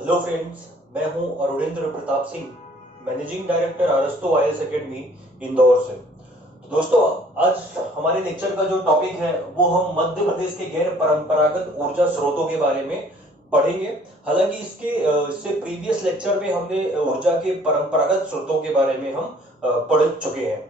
Hello friends, मैं हूं Arunendra Pratap Singh, managing director Arastu IAS academy Indore से। तो दोस्तों, आज हमारे लेक्चर का जो टॉपिक है वो हम मध्य प्रदेश के गैर परंपरागत ऊर्जा स्रोतों के बारे में पढ़ेंगे। हालांकि इससे प्रीवियस लेक्चर में हमने ऊर्जा के परंपरागत स्रोतों के बारे में हम पढ़ चुके हैं।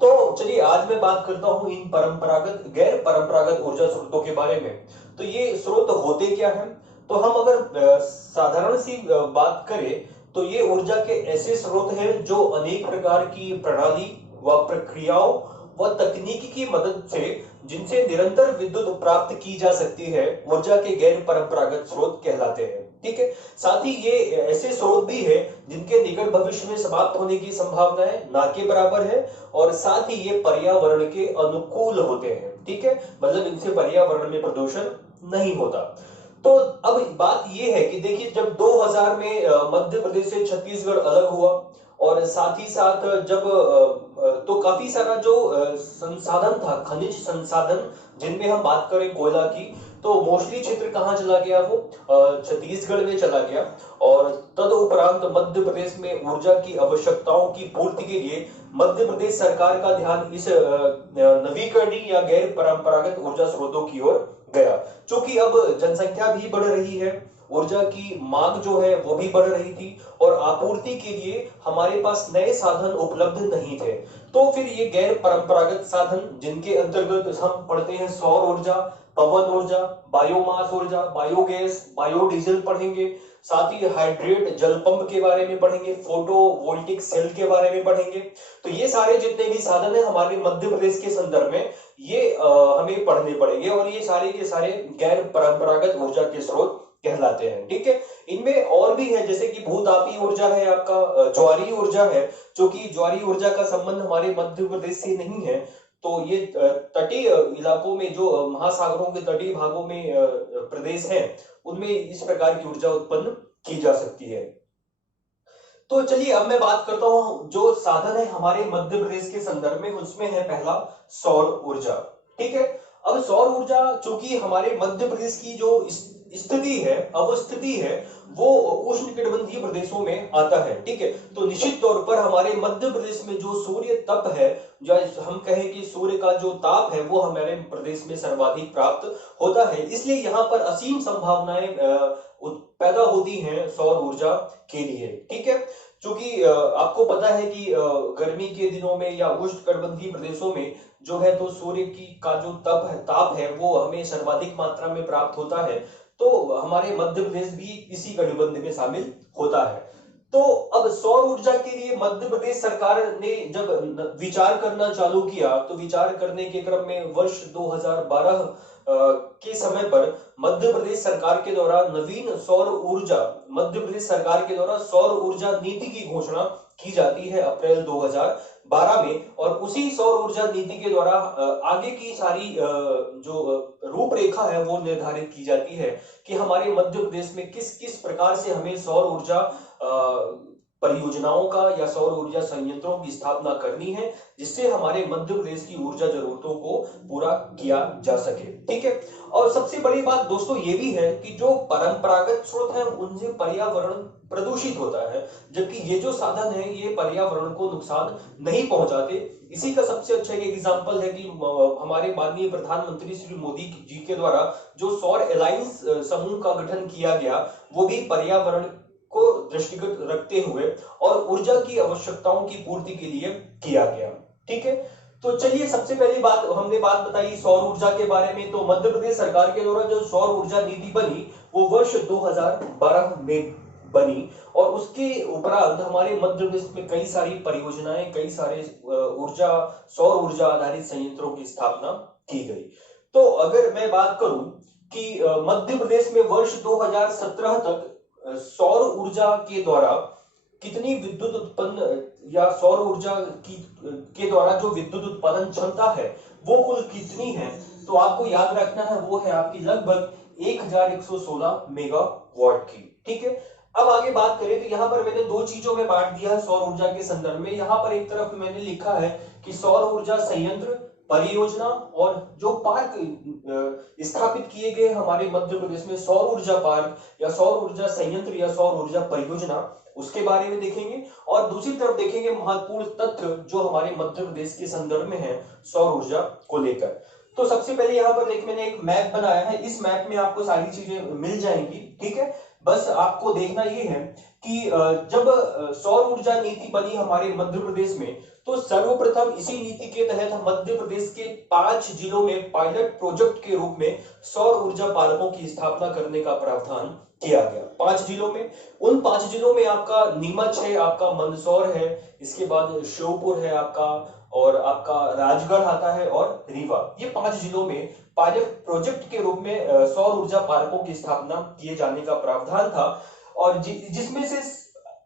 तो चलिए आज मैं बात करता हूं इन परंपरागत गैर परंपरागत ऊर्जा स्रोतों के बारे में। तो ये स्रोत होते क्या हैं? तो हम अगर साधारण सी बात करें तो ये ऊर्जा के ऐसे स्रोत हैं जो अनेक प्रकार की प्रणाली व प्रक्रियाओं व तकनीकी की मदद से जिनसे निरंतर विद्युत प्राप्त की जा सकती है, ऊर्जा के गैर परंपरागत स्रोत कहलाते हैं। ठीक है। साथ ही ये ऐसे स्रोत भी है जिनके निकट भविष्य में समाप्त होने की संभावनाएं ना के बराबर है, और साथ ही ये पर्यावरण के अनुकूल होते हैं। ठीक है, मतलब इनसे पर्यावरण में प्रदूषण नहीं होता। तो अब बात यह है कि देखिए, जब 2000 में मध्य प्रदेश से छत्तीसगढ़ अलग हुआ, और साथ ही साथ जब तो काफी सारा जो संसाधन था, खनिज संसाधन, जिनमें हम बात करें कोयला की, तो मोस्टली क्षेत्र कहाँ चला गया? वो छत्तीसगढ़ में चला गया। और तदुपरांत मध्य प्रदेश में ऊर्जा की आवश्यकताओं की पूर्ति के लिए मध्य प्रदेश सरकार का ध्यान इस नवीकरणीय या गैर परंपरागत ऊर्जा स्रोतों की ओर गया। क्योंकि अब जनसंख्या भी बढ़ रही है, ऊर्जा की मांग जो है वो भी बढ़ रही थी, और आपूर्ति के लिए हमारे पास नए साधन उपलब्ध नहीं थे। तो फिर ये गैर परंपरागत साधन, जिनके अंतर्गत हम पढ़ते हैं सौर ऊर्जा, पवन ऊर्जा, बायोमास ऊर्जा, बायोगैस, बायोडीजल पढ़ेंगे। साथ ही हाइड्रेट जल पंप के बारे में पढ़ेंगे, फोटो वोल्टिक सेल के बारे में पढ़ेंगे। तो ये सारे जितने भी साधन है हमारे मध्य प्रदेश के संदर्भ में, ये हमें पढ़ने पड़ेंगे, और ये सारे के सारे गैर परंपरागत ऊर्जा के स्रोत कहलाते हैं। ठीक है। इनमें और भी है, जैसे कि भूतापी ऊर्जा है, आपका ज्वारीय ऊर्जा है, जो कि ज्वारीय ऊर्जा का संबंध हमारे मध्य प्रदेश से नहीं है। तो ये तटीय इलाकों में, जो महासागरों के तटीय भागों में प्रदेश है, उनमें इस प्रकार की ऊर्जा उत्पन्न की जा सकती है। तो चलिए अब मैं बात करता हूं जो साधन है हमारे मध्य प्रदेश के संदर्भ में, उसमें है पहला सौर ऊर्जा। ठीक है। अब सौर ऊर्जा, चूंकि हमारे मध्य प्रदेश की जो स्थिति है, अवस्थिति है, वो उष्णकटिबंधीय प्रदेशों में आता है। ठीक है। तो निश्चित तौर पर हमारे मध्य प्रदेश में जो सूर्य तप है, जो हम कहें कि सूर्य का जो ताप है, वो हमारे प्रदेश में सर्वाधिक प्राप्त होता है। इसलिए यहाँ पर असीम संभावनाएं पैदा होती हैं सौर ऊर्जा के लिए। ठीक है। क्योंकि आपको पता है कि गर्मी के दिनों में या उष्णकटिबंधीय प्रदेशों में जो है, तो सूर्य की का जो ताप है वो हमें सर्वाधिक मात्रा में प्राप्त होता है। तो हमारे मध्य प्रदेश भी इसी कटिबंध में शामिल होता है। तो अब सौर ऊर्जा के लिए मध्य प्रदेश सरकार ने जब विचार करना चालू किया, तो विचार करने के क्रम में वर्ष 2012 के समय पर मध्य प्रदेश सरकार के द्वारा नवीन सौर ऊर्जा मध्य प्रदेश सरकार के द्वारा सौर ऊर्जा नीति की घोषणा की जाती है अप्रैल 2012 में। और उसी सौर ऊर्जा नीति के द्वारा आगे की सारी जो रूपरेखा है वो निर्धारित की जाती है कि हमारे मध्य प्रदेश में किस किस प्रकार से हमें सौर ऊर्जा परियोजनाओं का या सौर ऊर्जा संयंत्रों की स्थापना करनी है, जिससे हमारे मध्य प्रदेश की ऊर्जा जरूरतों को पूरा किया जा सके। ठीक है। और सबसे बड़ी बात दोस्तों ये भी है कि जो परंपरागत स्रोत है उनसे पर्यावरण प्रदूषित होता है, जबकि ये जो साधन है ये पर्यावरण को नुकसान नहीं पहुंचाते। इसी का सबसे अच्छा एक एग्जांपल है कि हमारे माननीय प्रधानमंत्री श्री मोदी जी के द्वारा जो सौर अलायंस समूह का गठन किया गया, वो भी पर्यावरण को दृष्टिगत रखते हुए और ऊर्जा की आवश्यकताओं की पूर्ति के लिए किया गया। ठीक है। तो चलिए, सबसे पहली बात हमने बात बताई सौर ऊर्जा के बारे में। तो मध्य प्रदेश सरकार के द्वारा जो सौर ऊर्जा नीति बनी वो वर्ष 2012 में बनी, और उसके उपरांत हमारे मध्य प्रदेश में कई सारी परियोजनाएं, कई सारे सौर ऊर्जा आधारित संयंत्रों की स्थापना की गई। तो अगर मैं बात करूं कि मध्य प्रदेश में वर्ष 2017 तक सौर ऊर्जा के द्वारा कितनी विद्युत उत्पन्न, या सौर ऊर्जा की के द्वारा जो विद्युत उत्पादन क्षमता है वो कुल कितनी है, तो आपको याद रखना है वो है आपकी लगभग 1116 मेगावाट की। ठीक है। अब आगे बात करें तो यहाँ पर मैंने दो चीजों में बांट दिया है सौर ऊर्जा के संदर्भ में। यहाँ पर एक तरफ मैंने लिखा है कि सौर ऊर्जा संयंत्र परियोजना और जो पार्क स्थापित किए गए हमारे मध्य प्रदेश में, सौर ऊर्जा पार्क या सौर ऊर्जा संयंत्र या सौर ऊर्जा परियोजना, उसके बारे में देखेंगे। और दूसरी तरफ देखेंगे महत्वपूर्ण तथ्य जो हमारे मध्य प्रदेश के संदर्भ में है सौर ऊर्जा को लेकर। तो सबसे पहले यहाँ पर मैंने एक मैप बनाया है, इस मैप में आपको सारी चीजें मिल जाएंगी, ठीक है। बस आपको देखना ये है कि जब सौर ऊर्जा नीति बनी हमारे मध्य प्रदेश में, तो सर्वप्रथम इसी नीति के तहत मध्य प्रदेश के 5 जिलों में पायलट प्रोजेक्ट के रूप में सौर ऊर्जा पार्कों की स्थापना करने का प्रावधान किया गया। 5 जिलों में, उन 5 जिलों में आपका नीमच है, आपका मंदसौर है, इसके बाद श्योपुर है आपका, और आपका राजगढ़ आता है, और रीवा। ये 5 जिलों में पायलट प्रोजेक्ट के रूप में सौर ऊर्जा पार्कों की स्थापना किए जाने का प्रावधान था। और जिसमें से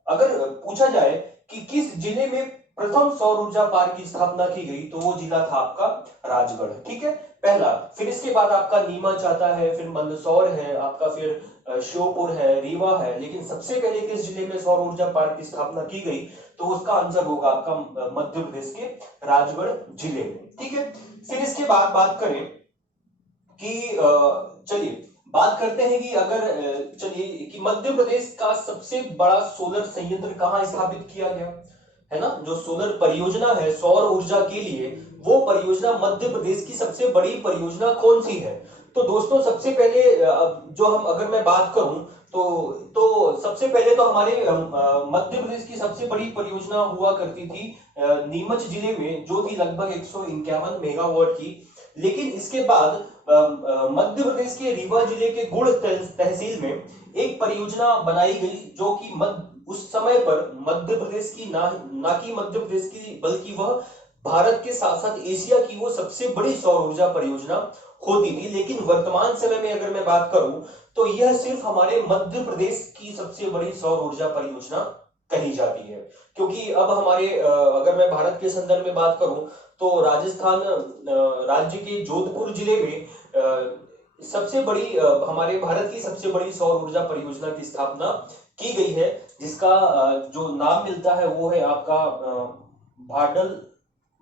अगर पूछा जाए कि किस जिले में प्रथम सौर ऊर्जा पार्क की स्थापना की गई, तो वो जिला था आपका राजगढ़, ठीक है, पहला। फिर इसके बाद आपका नीमच आता है, फिर मंदसौर है आपका, फिर श्योपुर है, रीवा है। लेकिन सबसे पहले किस जिले में सौर ऊर्जा पार्क की स्थापना की गई, तो उसका आंसर होगा आपका मध्य प्रदेश के राजगढ़ जिले में, ठीक है। फिर इसके बाद बात करें कि चलिए बात करते हैं कि अगर चलिए कि मध्य प्रदेश का सबसे बड़ा सोलर संयंत्र कहाँ स्थापित किया गया है ना, जो सोलर परियोजना है सौर ऊर्जा के लिए, वो परियोजना मध्य प्रदेश की सबसे बड़ी परियोजना कौन सी है। तो दोस्तों सबसे पहले जो हम अगर मैं बात करूं तो सबसे पहले तो हमारे मध्य प्रदेश की सबसे बड़ी परियोजना हुआ करती थी नीमच जिले में, जो थी लगभग 151 मेगावाट की। लेकिन इसके बाद मध्य प्रदेश के रीवा जिले के गुड़ तहसील में एक परियोजना बनाई गई, जो कि उस समय पर मध्य प्रदेश की ना कि मध्य प्रदेश की, बल्कि वह भारत के साथ साथ एशिया की वो सबसे बड़ी सौर ऊर्जा परियोजना होती थी। लेकिन वर्तमान समय में अगर मैं बात करूं तो यह सिर्फ हमारे मध्य प्रदेश की सबसे बड़ी सौर ऊर्जा परियोजना कही जाती है। क्योंकि अब हमारे अगर मैं भारत के संदर्भ में बात करूं तो राजस्थान राज्य के जोधपुर जिले में सबसे बड़ी हमारे भारत की सबसे बड़ी सौर ऊर्जा परियोजना की स्थापना की गई है, जिसका जो नाम मिलता है वो है आपका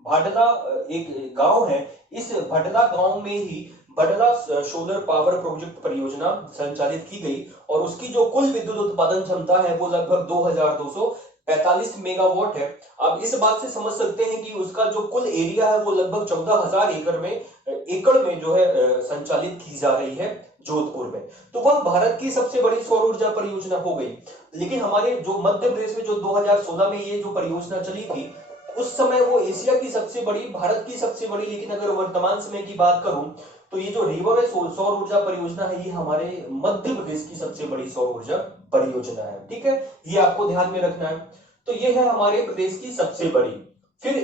भाडला एक गांव है। इस भडला गांव में ही भडला सोलर पावर प्रोजेक्ट परियोजना संचालित की गई, और उसकी जो कुल विद्युत उत्पादन क्षमता है वो लगभग 2245 मेगावाट है। आप इस बात से समझ सकते हैं कि उसका जो कुल एरिया है वो लगभग 14,000 एकड़ में जो है संचालित की जा रही है जोधपुर में। तो वह भारत की सबसे बड़ी सौर ऊर्जा परियोजना हो गई। लेकिन हमारे जो मध्य प्रदेश में जो 2016 में ये जो परियोजना चली थी, उस समय वो एशिया की सबसे बड़ी, भारत की सबसे बड़ी। लेकिन अगर वर्तमान समय की बात करूं तो ये जो रीवा में सौर ऊर्जा परियोजना है, ये हमारे मध्य प्रदेश की सबसे बड़ी सौर ऊर्जा परियोजना है, ठीक है, ये आपको ध्यान में रखना है। तो ये है हमारे प्रदेश की सबसे बड़ी। फिर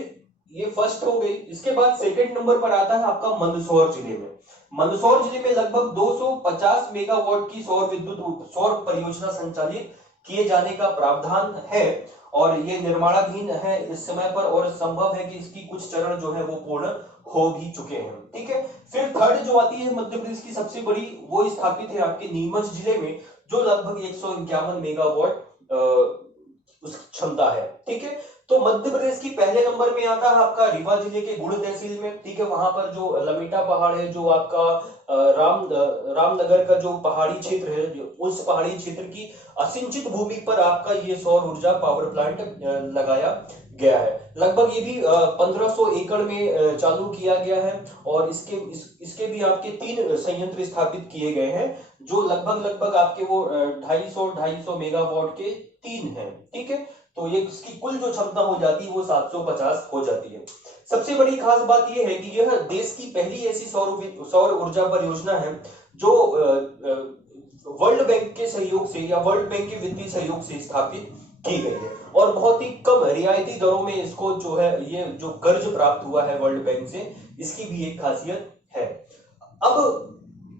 ये फर्स्ट हो गई। इसके बाद सेकंड नंबर पर आता है आपका मंदसौर जिले में। मंदसौर जिले में लगभग 250 मेगावाट की सौर परियोजना संचालित किए जाने का प्रावधान है, और ये निर्माणाधीन है इस समय पर, और संभव है कि इसकी कुछ चरण जो है वो पूर्ण हो भी चुके हैं, ठीक है। फिर थर्ड जो आती है मध्य प्रदेश की सबसे बड़ी, वो स्थापित है आपके नीमच जिले में, जो लगभग 151 मेगावाट उस क्षमता है, ठीक है। तो मध्य प्रदेश की पहले नंबर में आता है आपका रीवा जिले के गुड़ तहसील में, ठीक है। वहां पर जो लमेटा पहाड़ है, जो आपका रामनगर का जो पहाड़ी क्षेत्र है, उस पहाड़ी क्षेत्र की असिंचित भूमि पर आपका ये सौर ऊर्जा पावर प्लांट लगाया गया है। लगभग ये भी 1500 एकड़ में चालू किया गया है, और इसके भी आपके 3 संयंत्र स्थापित किए गए हैं, जो लगभग आपके वो 250 मेगावाट के 3 हैं, ठीक है। तो ये इसकी कुल जो क्षमता हो जाती है वो 750 हो जाती है। सबसे बड़ी खास बात यह है कि यह देश की पहली ऐसी सौर ऊर्जा परियोजना है जो वर्ल्ड बैंक के सहयोग से या वर्ल्ड बैंक के वित्तीय सहयोग से स्थापित की गई है, और बहुत ही कम रियायती दरों में इसको जो है ये जो कर्ज प्राप्त हुआ है वर्ल्ड बैंक से, इसकी भी एक खासियत है। अब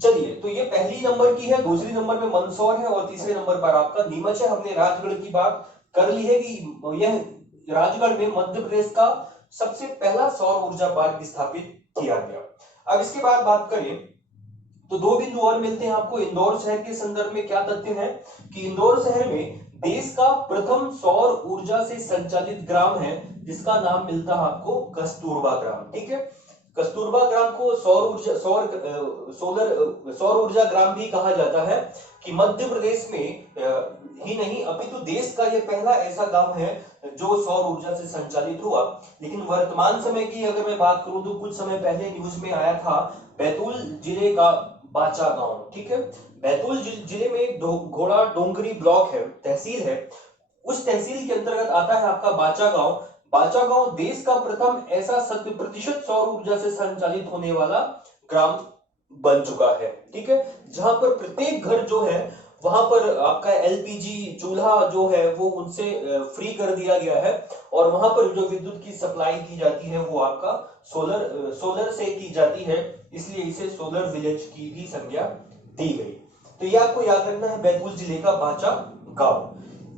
चलिए, तो ये पहली नंबर की है, दूसरी नंबर में मंदसौर है, और तीसरे नंबर पर आपका नीमच है। हमने राजगढ़ की बात कर ली है कि यह राजगढ़ में मध्य प्रदेश का सबसे पहला सौर ऊर्जा पार्क स्थापित किया गया। अब इसके बाद बात करें तो 2 बिंदु और मिलते हैं आपको। इंदौर शहर के संदर्भ में क्या तथ्य है कि इंदौर शहर में देश का प्रथम सौर ऊर्जा से संचालित ग्राम है, जिसका नाम मिलता है आपको कस्तूरबा ग्राम, ठीक है। कस्तूरबा ग्राम को सौर ऊर्जा ग्राम भी कहा जाता है कि मध्य प्रदेश में ही नहीं अपितु देश का यह पहला ऐसा गांव है जो सौर ऊर्जा से संचालित हुआ। लेकिन वर्तमान समय की अगर मैं बात करूं तो कुछ समय पहले न्यूज में आया था बैतूल जिले का बाचा गांव, ठीक है। बैतूल जिले में एक घोड़ा डोंगरी ब्लॉक है, तहसील है, उस तहसील के अंतर्गत आता है आपका बाचा गांव। बाचा गांव देश का प्रथम ऐसा 100% सौर ऊर्जा से संचालित होने वाला ग्राम बन चुका है, ठीक है, जहां पर प्रत्येक घर जो है वहां पर आपका एलपीजी चूल्हा जो है वो उनसे फ्री कर दिया गया है और वहां पर जो विद्युत की सप्लाई की जाती है वो आपका सोलर से की जाती है, इसलिए इसे सोलर विलेज की भी संज्ञा दी गई। तो ये आपको याद रखना है, बैतूल जिले का बाचा गांव।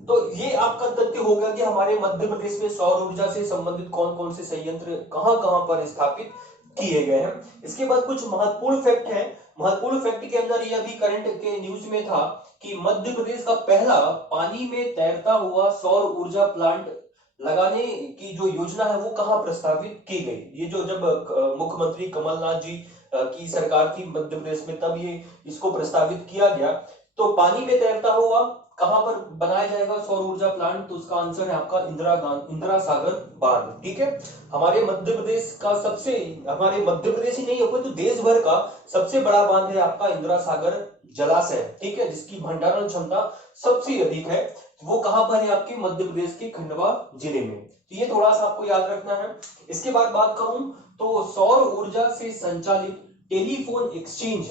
तो ये आपका तथ्य होगा कि हमारे मध्य प्रदेश में सौर ऊर्जा से संबंधित कौन कौन से संयंत्र कहां कहां पर स्थापित किए गए हैं। इसके बाद कुछ महत्वपूर्ण फैक्ट है। महत्वपूर्ण फैक्ट के अंदर यह भी करंट के न्यूज में था कि मध्य प्रदेश का पहला पानी में तैरता हुआ सौर ऊर्जा प्लांट लगाने की जो योजना है वो कहां प्रस्तावित की गई। ये जो जब मुख्यमंत्री कमलनाथ जी की सरकार थी मध्य प्रदेश में तब ये इसको प्रस्तावित किया गया। तो पानी में तैरता हुआ कहां पर बनाया जाएगा सौर ऊर्जा प्लांट, तो उसका आंसर है आपका इंदिरा सागर बांध, ठीक है। हमारे मध्य प्रदेश ही नहीं होगा तो देश भर का सबसे बड़ा बांध है आपका इंदिरा सागर जलाशय, ठीक है, जिसकी भंडारण क्षमता सबसे अधिक है। वो कहां पर है आपके मध्य प्रदेश के खंडवा जिले में। तो ये थोड़ा सा आपको याद रखना है। इसके बाद बात करूं तो सौर ऊर्जा से संचालित टेलीफोन एक्सचेंज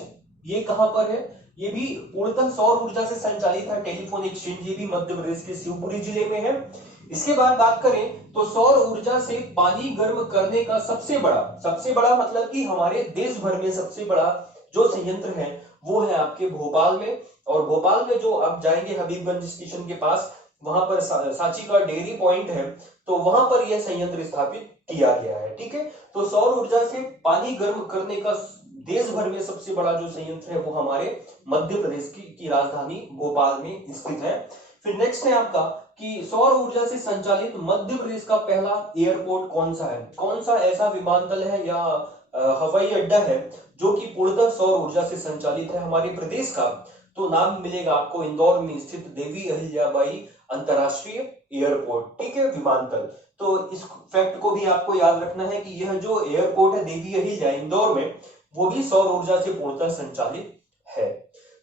ये कहां पर है, ये भी पूर्णतः सौर ऊर्जा से संचालित है टेलीफोन एक्सचेंज, ये भी मध्य प्रदेश के शिवपुरी जिले में है। इसके बाद बात करें तो सौर ऊर्जा से पानी गर्म करने का सबसे बड़ा मतलब कि हमारे देश भर में सबसे बड़ा जो संयंत्र है वो है आपके भोपाल में। और भोपाल में जो आप जाएंगे हबीबगंज स्टेशन के पास, वहां पर सांची का डेयरी पॉइंट है, तो वहां पर यह संयंत्र स्थापित किया गया है, ठीक है। तो सौर ऊर्जा से पानी गर्म करने का देश भर में सबसे बड़ा जो संयंत्र है वो हमारे मध्य प्रदेश की राजधानी भोपाल में स्थित है। फिर नेक्स्ट है आपका कि सौर ऊर्जा से संचालित मध्य प्रदेश का पहला एयरपोर्ट कौन सा है, कौन सा ऐसा विमानतल है या हवाई अड्डा है जो कि पूर्णतः सौर ऊर्जा से संचालित है हमारे प्रदेश का। तो नाम मिलेगा आपको इंदौर में स्थित देवी अहिल्याबाई अंतरराष्ट्रीय एयरपोर्ट, ठीक है, विमानतल। तो इस फैक्ट को भी आपको याद रखना है कि यह जो एयरपोर्ट है देवी अहिल्या इंदौर में वो भी सौर ऊर्जा से पूर्णतः संचालित है।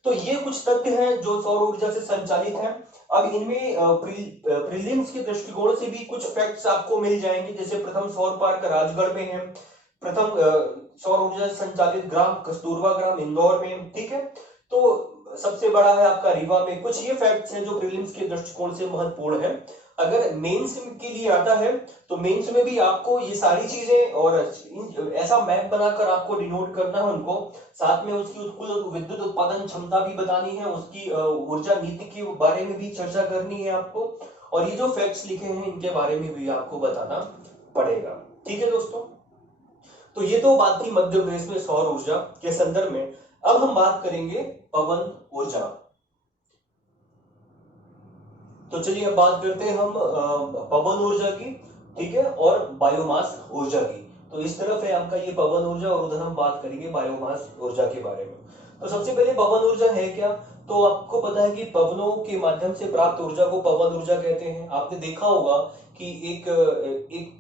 तो ये कुछ तथ्य हैं जो सौर ऊर्जा से संचालित हैं। अब इनमें प्रीलिम्स के दृष्टिकोण से भी कुछ फैक्ट्स आपको मिल जाएंगे, जैसे प्रथम सौर पार्क राजगढ़ में है, प्रथम सौर ऊर्जा से संचालित ग्राम कस्तूरबा ग्राम इंदौर में, ठीक है। तो सबसे बड़ा है आपका रीवा में। कुछ ये फैक्ट्स हैं जो प्रीलिम्स के दृष्टिकोण से महत्वपूर्ण है। अगर मेंस के लिए आता है तो मेंस में भी आपको ये सारी चीजें और ऐसा मैप बनाकर आपको डिनोट करना है उनको, साथ में उसकी कुल विद्युत उत्पादन क्षमता भी बतानी है, उसकी ऊर्जा नीति के बारे में भी चर्चा करनी है आपको, और ये जो फैक्ट्स लिखे हैं इनके बारे में भी आपको बताना पड़ेगा, ठीक है दोस्तों। तो ये तो बात थी मध्य प्रदेश में सौर ऊर्जा के संदर्भ में। अब हम बात करेंगे पवन ऊर्जा। तो चलिए अब बात करते हैं हम पवन ऊर्जा की, ठीक है, और बायोमास ऊर्जा की। तो इस तरफ है आपका ये पवन ऊर्जा और उधर हम बात करेंगे बायोमास ऊर्जा के बारे में। तो सबसे पहले पवन ऊर्जा है क्या, तो आपको पता है कि पवनों के माध्यम से प्राप्त ऊर्जा को पवन ऊर्जा कहते हैं। आपने देखा होगा कि एक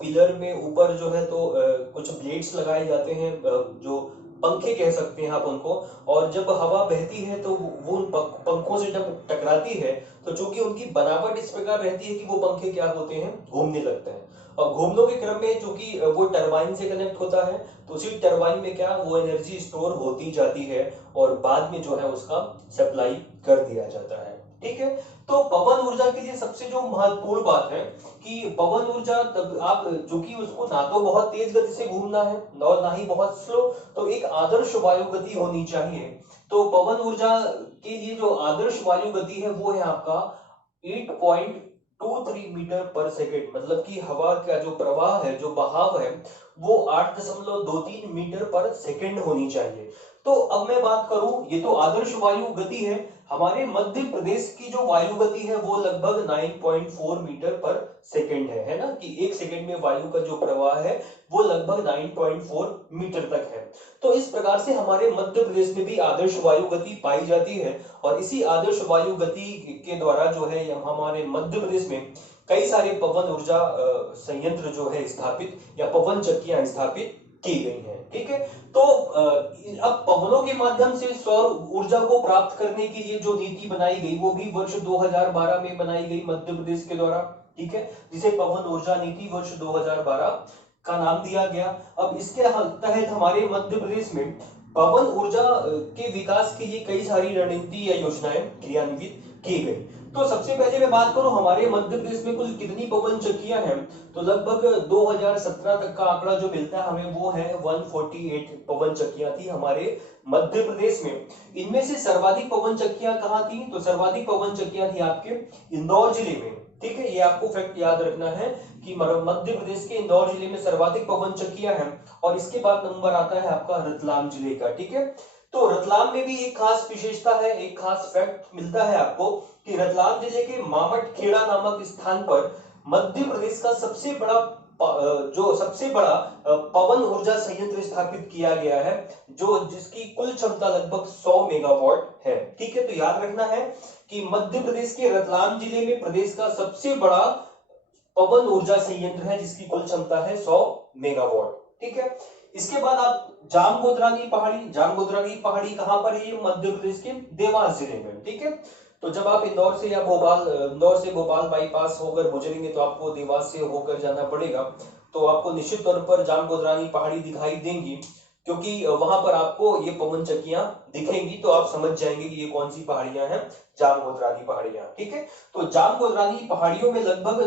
पिलर में ऊपर जो है तो कुछ ब्लेड्स लगाए जाते हैं, जो पंखे कह सकते हैं आप उनको, और जब हवा बहती है तो वो उन पंखों से जब टकराती है तो चूंकि उनकी बनावट इस प्रकार रहती है कि वो पंखे क्या होते हैं, घूमने लगते हैं। और घूमने के क्रम में चूंकि वो टरबाइन से कनेक्ट होता है तो उसी टरबाइन में क्या वो एनर्जी स्टोर होती जाती है और बाद में जो है उसका सप्लाई कर दिया जाता है, ठीक है। तो पवन ऊर्जा के लिए सबसे जो महत्वपूर्ण बात है कि पवन ऊर्जा आप चूंकि उसको ना तो बहुत तेज गति से घूमना है और ना ही बहुत स्लो, तो एक आदर्श वायु गति होनी चाहिए। तो पवन ऊर्जा के लिए जो आदर्श वायु गति है वो है आपका 8.23 मीटर पर सेकेंड, मतलब कि हवा का जो प्रवाह है, जो बहाव है, वो 8.23 मीटर पर सेकेंड होनी चाहिए। तो अब मैं बात करूं, ये तो आदर्श वायु गति है, हमारे मध्य प्रदेश की जो वायु गति है वो लगभग 9.4 मीटर पर सेकंड है ना, कि एक सेकंड में वायु का जो प्रवाह है वो लगभग 9.4 मीटर तक है। तो इस प्रकार से हमारे मध्य प्रदेश में भी आदर्श वायु गति पाई जाती है, और इसी आदर्श वायु गति के द्वारा जो है हमारे मध्य प्रदेश में कई सारे पवन ऊर्जा संयंत्र जो है स्थापित या पवन चक्कियां स्थापित की गई हैं। ठीक है, तो अब पवनों के माध्यम से सौर ऊर्जा को प्राप्त करने के लिए जो नीति बनाई गई वो भी वर्ष 2012 में बनाई गई मध्य प्रदेश के द्वारा। ठीक है, जिसे पवन ऊर्जा नीति वर्ष 2012 का नाम दिया गया। अब इसके तहत हमारे मध्य प्रदेश में पवन ऊर्जा के विकास के लिए कई सारी रणनीति या योजनाएं क्रियान्वित की गई। तो सबसे पहले मैं बात करूं हमारे मध्य प्रदेश में कुल कितनी पवन चक्कियां हैं, तो लगभग 2017 तक का आंकड़ा जो मिलता है हमें वो है 148 पवन चक्कियां थी हमारे मध्य प्रदेश में। इनमें से सर्वाधिक पवन चक्कियां कहां थी, तो सर्वाधिक पवन चक्कियां थी आपके इंदौर जिले में। ठीक है, ये आपको फैक्ट याद रखना है कि मध्य प्रदेश के इंदौर जिले में सर्वाधिक पवन चक्कियां हैं, और इसके बाद नंबर आता है आपका रतलाम जिले का। ठीक है, तो रतलाम में भी एक खास विशेषता है, एक खास फैक्ट मिलता है आपको कि रतलाम जिले के मामट खेड़ा नामक स्थान पर मध्य प्रदेश का सबसे बड़ा पवन ऊर्जा संयंत्र स्थापित किया गया है, जो जिसकी कुल क्षमता लगभग 100 मेगावाट है। ठीक है, तो याद रखना है कि मध्य प्रदेश के रतलाम जिले में प्रदेश का सबसे बड़ा पवन ऊर्जा संयंत्र है जिसकी कुल क्षमता है 100 मेगावाट। ठीक है, इसके बाद आप जामगोदरा की पहाड़ी कहां पर है, मध्य प्रदेश के देवास जिले में। ठीक है, तो जब आप इंदौर से भोपाल बाईपास होकर गुजरेंगे तो आपको देवास से होकर जाना पड़ेगा, तो आपको निश्चित तौर पर जामगोदरानी पहाड़ी दिखाई देंगी, क्योंकि वहां पर आपको ये पवन चक्कियां दिखेंगी, तो आप समझ जाएंगे कि ये कौन सी पहाड़ियां हैं, जामगोदरानी पहाड़ियां। ठीक है, तो जामगोदरानी पहाड़ियों में लगभग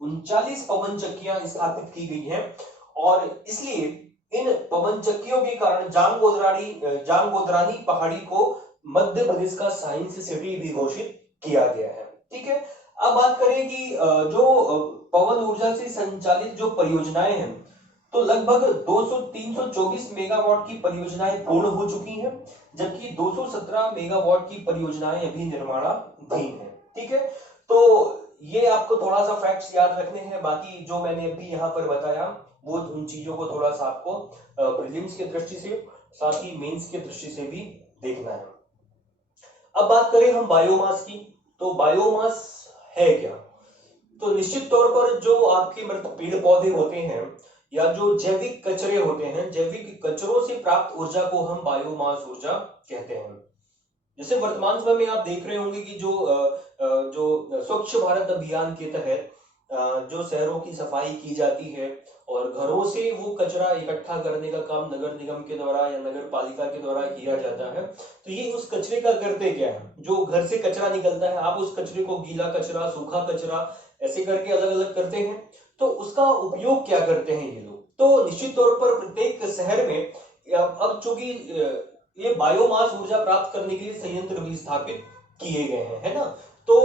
39 पवन चक्कियां स्थापित की गई हैं, और इसलिए इन पवन चक्कियों के कारण जामगोदरानी पहाड़ी को मध्य प्रदेश का साइंस सिटी भी घोषित किया गया है। ठीक है, अब बात करें कि जो पवन ऊर्जा से संचालित जो परियोजनाएं हैं, तो लगभग 324 मेगावाट की परियोजनाएं पूर्ण हो चुकी हैं, जबकि 217 मेगावाट की परियोजनाएं अभी निर्माणाधीन हैं। ठीक है, तो ये आपको थोड़ा सा फैक्ट्स याद रखने हैं, बाकी जो मैंने अभी यहाँ पर बताया वो उन चीजों को थोड़ा सा आपको प्रीलिम्स की दृष्टि से साथ ही मेंस की दृष्टि से भी देखना है। अब बात करें हम बायोमास की, तो बायोमास है क्या, तो निश्चित तौर पर जो आपके मृत पेड़ पौधे होते हैं या जो जैविक कचरे होते हैं, जैविक कचरों से प्राप्त ऊर्जा को हम बायोमास ऊर्जा कहते हैं। जैसे वर्तमान समय में आप देख रहे होंगे कि जो स्वच्छ भारत अभियान के तहत जो शहरों की सफाई की जाती है और घरों से वो कचरा इकट्ठा करने का काम नगर निगम के द्वारा या नगर पालिका के द्वारा किया जाता है, तो ये उस कचरे का करते क्या है, जो घर से कचरा निकलता है आप उस कचरे को गीला कचरा, सूखा कचरा ऐसे करके अलग अलग करते हैं, तो उसका उपयोग क्या करते हैं ये लोग। तो निश्चित तौर पर प्रत्येक शहर में अब चूंकि ये बायोमास ऊर्जा प्राप्त करने के लिए संयंत्र भी स्थापित किए गए हैं, है ना। तो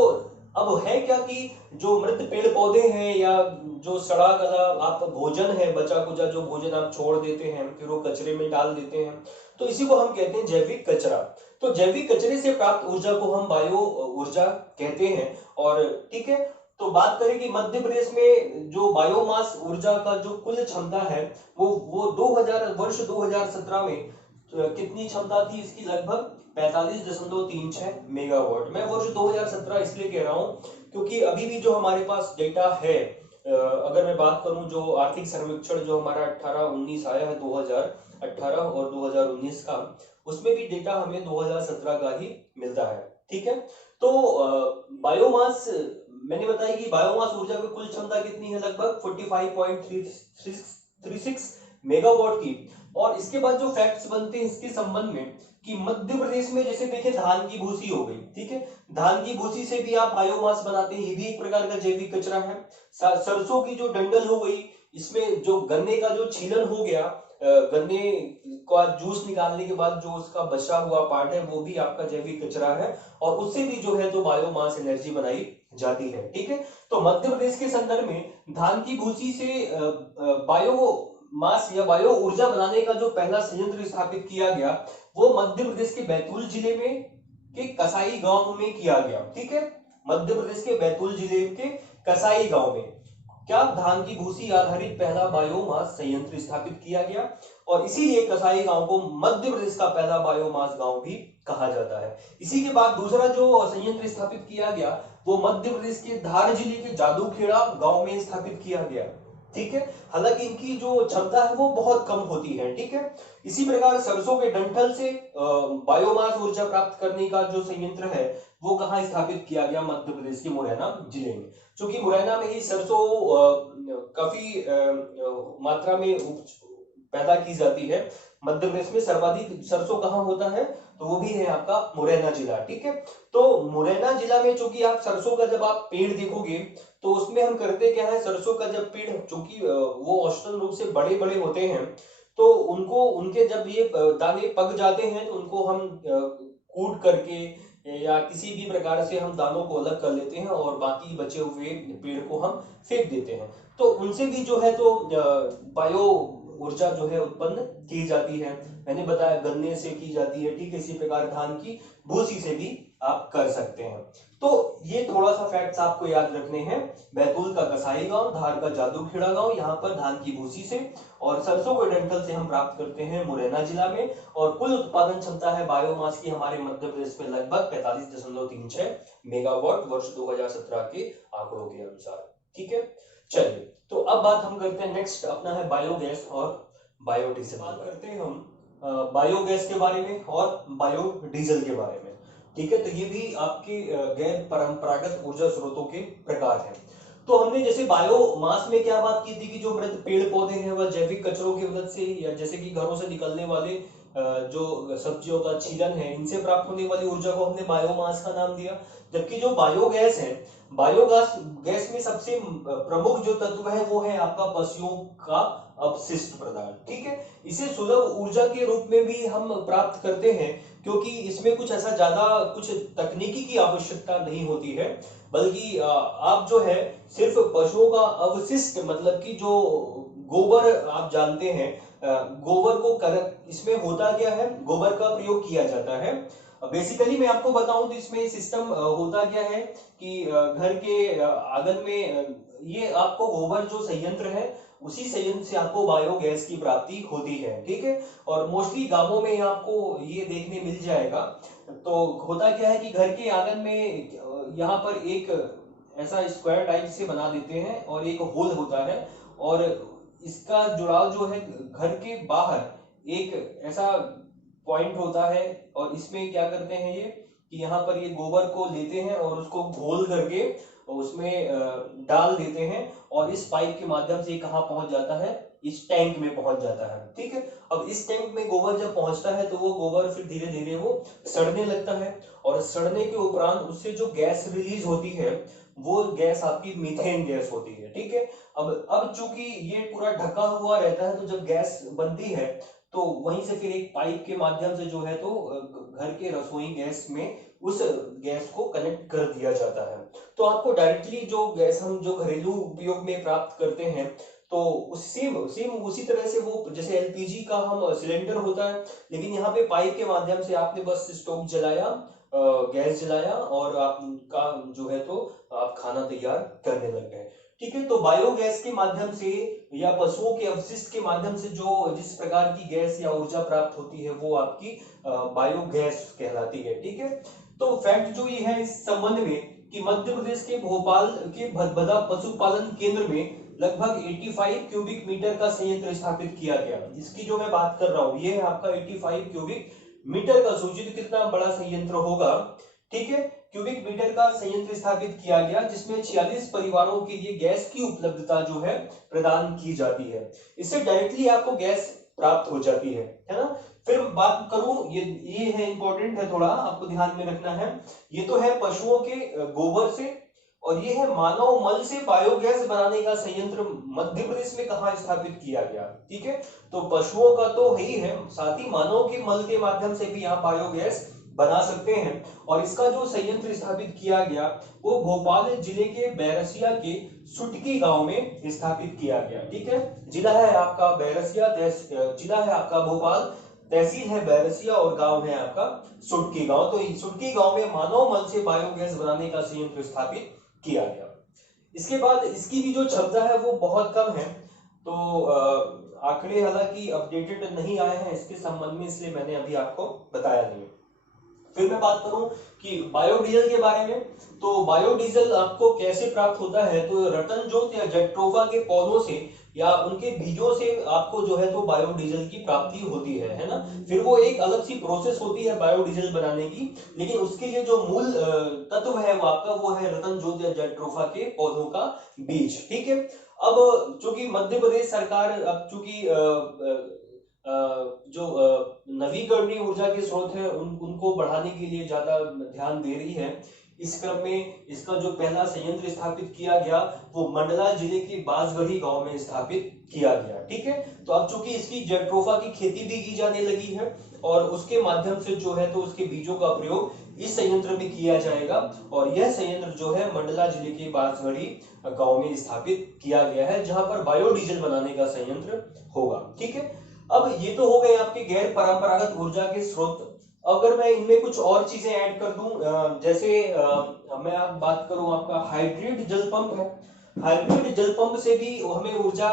अब है क्या कि जो मृत पेड़ पौधे हैं या जो सड़ा गला आप भोजन है, बचा कुचा जो भोजन आप छोड़ देते हैं फिर वो कचरे में डाल देते हैं, तो इसी को हम कहते हैं जैविक कचरा। तो जैविक कचरे से प्राप्त ऊर्जा को हम बायो ऊर्जा कहते हैं। और ठीक है, तो बात करें कि मध्य प्रदेश में जो बायोमास ऊर्जा का जो कुल क्षमता है वो वर्ष 2017 में कितनी क्षमता थी इसकी, लगभग 45.36 मेगावाट। मैं वर्ष 2017 इसलिए कह रहा हूं क्योंकि अभी भी जो हमारे पास डेटा है, अगर मैं बात करूं जो आर्थिक सर्वेक्षण जो हमारा 18-19 आया है 2018 और 2019 का, उसमें भी डेटा हमें 2017 का ही मिलता है। ठीक है, तो बायोमास मैंने बताया कि बायोमास ऊर्जा की कुल क्षमता कितनी है, लगभग 45.36 मेगावाट की। और इसके बाद जो फैक्ट्स बनते हैं इसके संबंध में कि मध्य प्रदेश में जैसे देखिए धान की भूसी हो गई, ठीक है, धान की भूसी से भी आप बायोमास बनाते हैं, ये भी एक प्रकार का जैविक कचरा है। सरसों की जो डंडल हो गई, इसमें जो गन्ने का जो छीलन हो गया, गन्ने का जूस निकालने के बाद जो उसका बचा हुआ पार्ट है वो भी आपका जैविक कचरा है, और उससे भी जो है तो बायोमास एनर्जी बनाई जाती है। ठीक है, तो मध्य प्रदेश के संदर्भ में धान की भूसी से बायोमास या बायो ऊर्जा बनाने का जो पहला संयंत्र स्थापित किया गया वो मध्य प्रदेश के बैतूल जिले में के कसाई गांव में किया गया। ठीक है, मध्य प्रदेश के बैतूल जिले के कसाई गांव में क्या धान की भूसी आधारित पहला बायोमास संयंत्र स्थापित किया गया, और इसीलिए कसाई गांव को मध्य प्रदेश का पहला बायोमास गांव भी कहा जाता है। इसी के बाद दूसरा जो संयंत्र स्थापित किया गया वो मध्य प्रदेश के धार जिले के जादूखेड़ा गांव में स्थापित किया गया। ठीक है, हालांकि इनकी जो क्षमता है वो बहुत कम होती है। ठीक है, इसी प्रकार सरसों के डंठल से बायोमास ऊर्जा प्राप्त करने का जो संयंत्र है वो कहाँ स्थापित किया गया, मध्य प्रदेश के मुरैना जिले में। क्योंकि मुरैना में ही सरसों काफी मात्रा में पैदा की जाती है। मध्य प्रदेश में सर्वाधिक सरसों कहाँ होता है, तो वो भी है आपका मुरैना जिला। ठीक है, तो मुरैना जिला में चूंकि आप सरसों का जब आप पेड़ देखोगे तो उसमें हम करते क्या है, सरसों का जब पेड़ चूंकि वो औसतन रूप से बड़े बड़े होते हैं तो उनको उनके जब ये दाने पक जाते हैं तो उनको हम कूट करके या किसी भी प्रकार से हम दानों को अलग कर लेते हैं और बाकी बचे हुए पेड़ को हम फेंक देते हैं। तो उनसे भी जो है तो बायो ऊर्जा जो है उत्पन्न की जाती है। मैंने बताया गन्ने से की जाती है। ठीक है, इसी प्रकार धान की भूसी से भी आप कर सकते हैं। तो ये थोड़ा सा फैक्ट्स आपको याद रखने हैं। बैतूल का कसाई गांव, धार का जादूखेड़ा गांव, यहाँ पर धान की भूसी से और सरसों के डंठल से हम प्राप्त करते हैं मुरैना जिला में। और कुल उत्पादन क्षमता है बायोमास की हमारे मध्य प्रदेश में लगभग 45.36 मेगावाट वर्ष 2017 के आंकड़ों के अनुसार। ठीक है, चलिए तो अब बात हम करते हैं, नेक्स्ट अपना है बायोगैस और बायोडीजल। बात करते हैं हम बायोगैस के बारे में और बायोडीजल के बारे में। ठीक है, तो ये भी आपके गैर परंपरागत ऊर्जा स्रोतों के प्रकार हैं। तो हमने जैसे बायोमास में क्या बात की थी कि जो मृत पेड़ पौधे हैं वह जैविक कचरों की मदद से या जैसे कि घरों से निकलने वाले जो सब्जियों का छीलन है इनसे प्राप्त होने वाली ऊर्जा को हमने बायोमास का नाम दिया। जबकि जो बायोगैस है, बायोगैस गैस में सबसे प्रमुख जो तत्व है वो है आपका पशुओं का अपशिष्ट पदार्थ। ठीक है, इसे सुलभ ऊर्जा के रूप में भी हम प्राप्त करते हैं क्योंकि इसमें कुछ ऐसा ज्यादा कुछ तकनीकी की आवश्यकता नहीं होती है, बल्कि आप जो है सिर्फ पशुओं का अवशिष्ट मतलब कि जो गोबर आप जानते हैं, गोबर को इसमें होता क्या है, गोबर का प्रयोग किया जाता है। बेसिकली मैं आपको बताऊं तो इसमें सिस्टम होता क्या है कि घर के आंगन में ये आपको गोबर जो संयंत्र है उसी संयंत्र से आपको बायोगैस की प्राप्ति होती है। ठीक है, और मोस्टली गांवों में आपको ये देखने मिल जाएगा। तो होता क्या है कि घर के आंगन में यहाँ पर एक ऐसा स्क्वायर टाइप से बना देते हैं और एक होल होता है और इसका जुड़ाव जो है घर के बाहर एक ऐसा पॉइंट होता है और इसमें क्या करते हैं ये कि यहाँ पर ये गोबर को लेते हैं और उसको घोल करके उसमें डाल देते हैं और इस पाइप के माध्यम से कहाँ पहुंच जाता है, इस टैंक में पहुंच जाता है। ठीक है, अब इस टैंक में गोबर जब पहुंचता है तो वो गोबर फिर धीरे धीरे वो सड़ने लगता है और सड़ने के उपरांत उससे जो गैस रिलीज होती है वो गैस आपकी मीथेन गैस होती है। ठीक है, अब चूंकि ये पूरा ढका हुआ रहता है तो जब गैस बनती है तो वहीं से फिर एक पाइप के माध्यम से जो है तो घर के रसोई गैस में उस गैस को कनेक्ट कर दिया जाता है। तो आपको डायरेक्टली जो गैस हम जो घरेलू उपयोग में प्राप्त करते हैं तो सेम उसी तरह से वो जैसे एलपीजी का हम सिलेंडर होता है, लेकिन यहाँ पे पाइप के माध्यम से आपने बस स्टोव जलाया, गैस जलाया और आपका जो है तो आप खाना तैयार करने लग गए। ठीक है, तो बायोगैस के माध्यम से या पशुओं के अपशिष्ट के माध्यम से जो जिस प्रकार की गैस या ऊर्जा प्राप्त होती है वो आपकी बायोगैस कहलाती है। ठीक है, तो फैक्ट जो ये है इस संबंध में कि मध्य प्रदेश के भोपाल के भदभदा पशुपालन केंद्र में लगभग 85 क्यूबिक मीटर का संयंत्र स्थापित किया गया। इसकी जो मैं बात कर रहा हूं ये है आपका 85 क्यूबिक मीटर का, सोचिए कितना बड़ा संयंत्र होगा। ठीक है, क्यूबिक मीटर का संयंत्र स्थापित किया गया जिसमें 46 परिवारों के लिए गैस की उपलब्धता जो है प्रदान की जाती है। इससे डायरेक्टली आपको गैस प्राप्त हो जाती है ना। फिर बात करूं, ये है इंपॉर्टेंट है, थोड़ा आपको ध्यान में रखना है। ये तो है पशुओं के गोबर से और ये है मानव मल से बायोगैस बनाने का संयंत्र मध्य प्रदेश में कहां स्थापित किया गया। ठीक है, तो पशुओं का तो ही है, साथ ही मानव के मल के माध्यम से भी यहाँ बायोगैस बना सकते हैं। और इसका जो संयंत्र स्थापित किया गया वो भोपाल जिले के बैरसिया के सुटकी गांव में स्थापित किया गया। ठीक है, जिला है आपका बैरसिया, जिला है आपका भोपाल, तहसील है बैरसिया और गांव है आपका सुटकी गांव। तो सुटकी गांव में मानव मल से बायोगैस बनाने का संयंत्र स्थापित किया गया। इसके बाद इसकी भी जो क्षमता है वो बहुत कम है, तो आंकड़े हालांकि अपडेटेड नहीं आए हैं इसके संबंध में, इसलिए मैंने अभी आपको बताया नहीं। फिर मैं बात करूं कि बायोडीजल के बारे में, तो बायोडीजल आपको कैसे प्राप्त होता है, तो रतन जोत या जेट्रोफा के पौधों से या उनके बीजों से आपको जो है तो बायोडीजल की प्राप्ति होती है ना। फिर वो एक अलग सी प्रोसेस होती है बायोडीजल बनाने की, लेकिन उसके लिए जो मूल तत्व है वो आपका वो है रतन जोत या जेट्रोफा के पौधों का बीज। ठीक है। अब चूंकि मध्य प्रदेश सरकार अब चूंकि जो नवीकरणीय ऊर्जा के स्रोत है उनको बढ़ाने के लिए ज्यादा ध्यान दे रही है, इस क्रम में इसका जो पहला संयंत्र स्थापित किया गया वो मंडला जिले के बांसगढ़ी गांव में स्थापित किया गया। ठीक है। तो अब चूंकि इसकी जेट्रोफा की खेती भी की जाने लगी है और उसके माध्यम से जो है तो उसके बीजों का प्रयोग इस संयंत्र में किया जाएगा, और यह संयंत्र जो है मंडला जिले के बांसगढ़ी गांव में स्थापित किया गया है, जहां पर बायोडीजल बनाने का संयंत्र होगा। ठीक है। अब ये तो हो गए आपके गैर परंपरागत ऊर्जा के स्रोत। अगर मैं इनमें कुछ और चीजें ऐड कर दूं, जैसे मैं आप बात करूं आपका हाइड्रेट जल पंप है। हाइड्रेट जल पंप से भी हमें ऊर्जा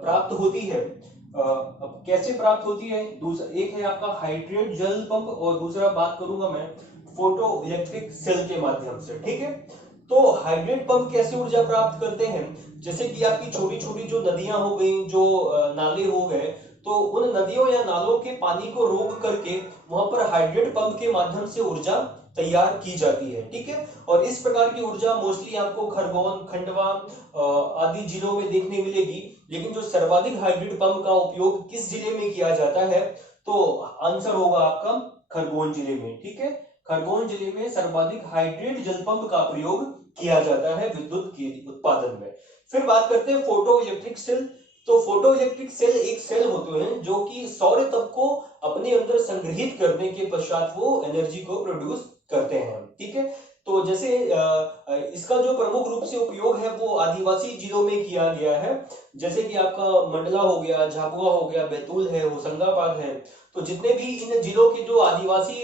प्राप्त होती है। अब कैसे प्राप्त होती है, दूसरा एक है आपका हाइड्रेट जल पंप और दूसरा बात करूंगा मैं फोटो इलेक्ट्रिक सेल के माध्यम से। ठीक है। तो हाइड्रेट पंप कैसे ऊर्जा प्राप्त करते हैं, जैसे कि आपकी छोटी छोटी जो नदियां हो गई, जो नाले हो गए, तो उन नदियों या नालों के पानी को रोक करके वहां पर हाइड्रेट पंप के माध्यम से ऊर्जा तैयार की जाती है। ठीक है। और इस प्रकार की ऊर्जा मोस्टली आपको खरगोन, खंडवा आदि जिलों में देखने मिलेगी। लेकिन जो सर्वाधिक हाइड्रेट पंप का उपयोग किस जिले में किया जाता है, तो आंसर होगा आपका खरगोन जिले में। ठीक है। खरगोन जिले में सर्वाधिक हाइड्रेट जल पंप का प्रयोग किया जाता है विद्युत के उत्पादन में। फिर बात करते हैं फोटो इलेक्ट्रिक सेल। तो फोटो इलेक्ट्रिक सेल एक सेल होते हैं जो कि सौर तप को अपने अंदर संग्रहित करने के पश्चात वो एनर्जी को प्रोड्यूस करते हैं। ठीक है। तो जैसे इसका जो प्रमुख रूप से उपयोग है वो आदिवासी जिलों में किया गया है, जैसे कि आपका मंडला हो गया, झाबुआ हो गया, बैतूल है, होशंगाबाद है। तो जितने भी इन जिलों के जो आदिवासी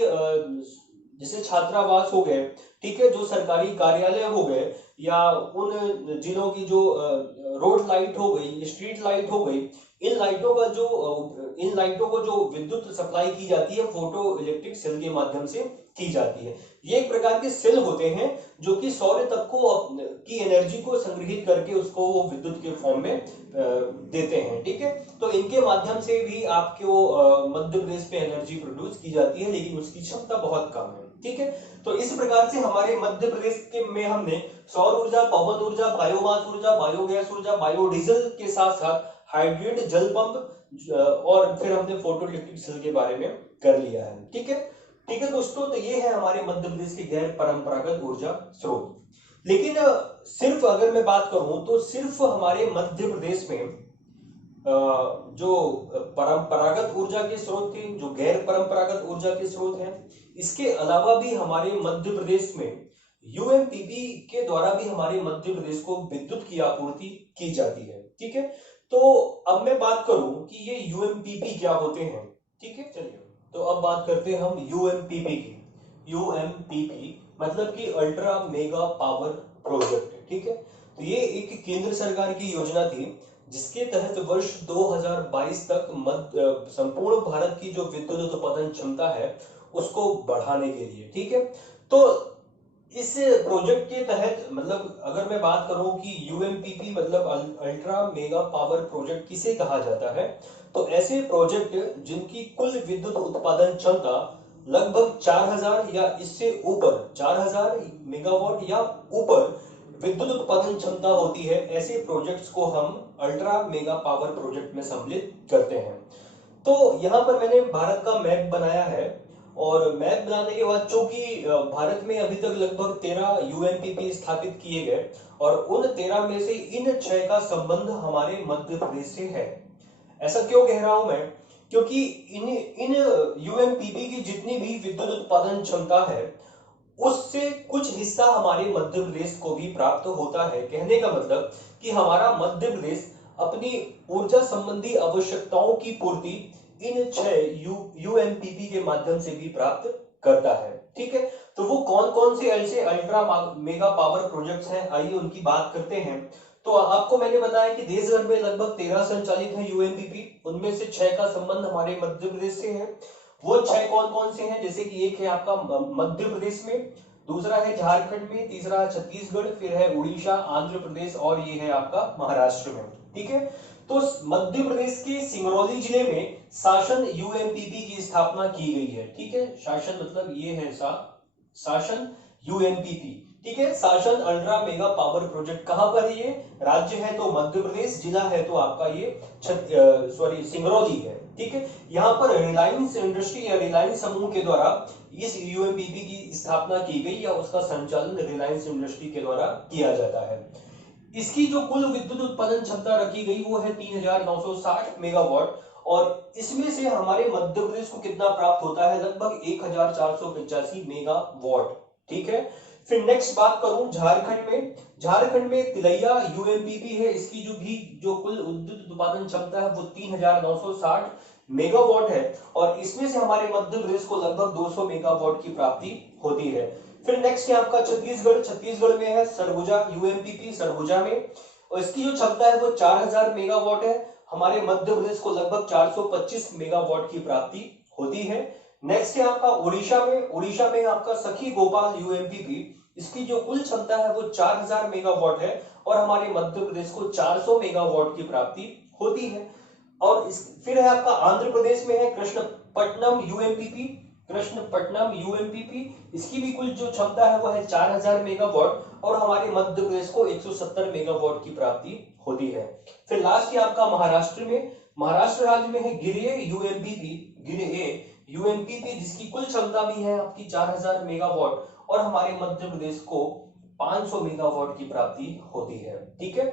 जैसे छात्रावास हो गए, ठीक है, जो सरकारी कार्यालय हो गए, या उन जिलों की जो रोड लाइट हो गई, स्ट्रीट लाइट हो गई, इन लाइटों को जो विद्युत सप्लाई की जाती है फोटो इलेक्ट्रिक सेल के माध्यम से की जाती है। ये एक प्रकार के सेल होते हैं जो कि सौर तत्व को की एनर्जी को संग्रहित करके उसको वो विद्युत के फॉर्म में देते हैं। ठीक है। तो इनके माध्यम से भी आपको मध्य प्रदेश में एनर्जी प्रोड्यूस की जाती है, लेकिन उसकी क्षमता बहुत कम है। ठीक है। तो इस प्रकार से हमारे मध्य प्रदेश के में हमने सौर ऊर्जा, पवन ऊर्जा, बायोमास ऊर्जा, बायोगैस ऊर्जा, बायोडीजल के साथ साथ हाइड्रेट जल पंप और फिर हमने फोटो इलेक्ट्रिक सेल के बारे में कर लिया है। ठीक है। ठीक है दोस्तों, तो ये है हमारे मध्य प्रदेश के गैर परंपरागत ऊर्जा स्रोत। लेकिन सिर्फ अगर मैं बात करूं तो सिर्फ हमारे मध्य प्रदेश में जो परंपरागत ऊर्जा के स्रोत थे, जो गैर परंपरागत ऊर्जा के स्रोत हैं, इसके अलावा भी हमारे मध्य प्रदेश में यूएमपीपी के द्वारा भी हमारे मध्य प्रदेश को विद्युत की आपूर्ति की जाती है। ठीक है। तो अब मैं बात करूं कि ये यूएमपीपी क्या होते हैं। ठीक है। चलिए, तो अब बात करते हैं हम यूएमपीपी की। यूएमपीपी मतलब कि अल्ट्रा मेगा पावर प्रोजेक्ट। ठीक है। तो ये एक केंद्र सरकार की योजना थी जिसके तहत वर्ष 2022 तक संपूर्ण भारत की जो विद्युत उत्पादन क्षमता है उसको बढ़ाने के लिए। ठीक है। तो इस प्रोजेक्ट के तहत मतलब अगर मैं बात करूं कि यूएमपीपी मतलब अल्ट्रा मेगा पावर प्रोजेक्ट किसे कहा जाता है, तो ऐसे प्रोजेक्ट जिनकी कुल विद्युत उत्पादन क्षमता लगभग 4000 या इससे ऊपर 4000 मेगावाट या ऊपर विद्युत उत्पादन क्षमता होती है, ऐसे प्रोजेक्ट्स को हम अल्ट्रा मेगा पावर प्रोजेक्ट में सम्मिलित करते हैं। तो यहां पर मैंने भारत का मैप बनाया है, और मैप बनाने के बाद चूंकि भारत में अभी तक लगभग 13 यूएमपीपी स्थापित किए गए, और उन 13 में से इन 6 का संबंध हमारे मध्य प्रदेश से है। ऐसा क्यों कह रहा हूं मैं, क्योंकि इन यूएमपीपी की जितनी भी विद्युत उत्पादन क्षमता है उससे कुछ हिस्सा हमारे मध्य प्रदेश को भी प्राप्त होता है। कहने का मतलब कि हमारा मध्य प्रदेश अपनी ऊर्जा संबंधी आवश्यकताओं की पूर्ति इन 6 यूएमपीपी के माध्यम से भी प्राप्त करता है। ठीक है, तो वो कौन कौन से ऐसे अल्ट्रा मेगा पावर प्रोजेक्ट्स हैं, आइए उनकी बात करते हैं। तो आपको मैंने बताया कि देश भर में लगभग 13 संचालित है यूएमपीपी, उनमें से 6 का संबंध हमारे मध्य प्रदेश से है। वो 6 कौन कौन से हैं, जैसे कि एक है आपका मध्य प्रदेश में, दूसरा है झारखंड में, तीसरा है छत्तीसगढ़, फिर है उड़ीसा, आंध्र प्रदेश और ये है आपका महाराष्ट्र में। ठीक है, तो मध्य प्रदेश के सिंगरौली जिले में शासन यूएमपीपी की स्थापना की गई है। ठीक है, शासन मतलब ये है शासन यूएमपीपी। ठीक है, शासन अल्ट्रा मेगा पावर प्रोजेक्ट कहां पर है, ये राज्य है तो मध्य प्रदेश, जिला है तो आपका ये सिंगरौली है। ठीक है, यहाँ पर रिलायंस इंडस्ट्री या रिलायंस समूह के द्वारा इस यूएमपीपी की स्थापना की गई या उसका संचालन रिलायंस इंडस्ट्री के द्वारा किया जाता है। इसकी जो कुल विद्युत उत्पादन क्षमता रखी गई वो है 3960 मेगावाट, और इसमें से हमारे मध्य प्रदेश को कितना प्राप्त होता है, लगभग 1485 मेगावाट। ठीक है, फिर नेक्स्ट बात करूं झारखंड में तिलैया यूएमपीपी है, इसकी जो कुल विद्युत उत्पादन क्षमता है वो 3960 मेगावाट है, और इसमें से हमारे मध्य प्रदेश को लगभग 200 मेगावाट की प्राप्ति होती है। फिर नेक्स्ट है आपका छत्तीसगढ़ में है सरगुजा यूएमपीपी, सरगुजा में, और इसकी जो क्षमता है वो 4000 मेगावाट है, हमारे मध्य प्रदेश को लगभग 425 मेगावाट की प्राप्ति होती है। नेक्स्ट है आपका उड़ीसा में आपका सखी गोपाल यूएमपीपी, इसकी जो कुल क्षमता है वो 4000 मेगावाट है, और हमारे मध्य प्रदेश को 400 मेगावाट की प्राप्ति होती है। और फिर है आपका आंध्र प्रदेश में है कृष्णपट्टनम यूएमपीपी, इसकी भी कुल जो क्षमता है वो है 4000 मेगावाट, और हमारे मध्य प्रदेश को 170 मेगावाट की प्राप्ति होती है। फिर लास्ट है आपका महाराष्ट्र राज्य में है गिरिए यूएमपीपी, जिसकी कुल क्षमता भी है आपकी 4000 मेगावाट, और हमारे मध्य प्रदेश को 500 मेगावाट की प्राप्ति होती है। ठीक है,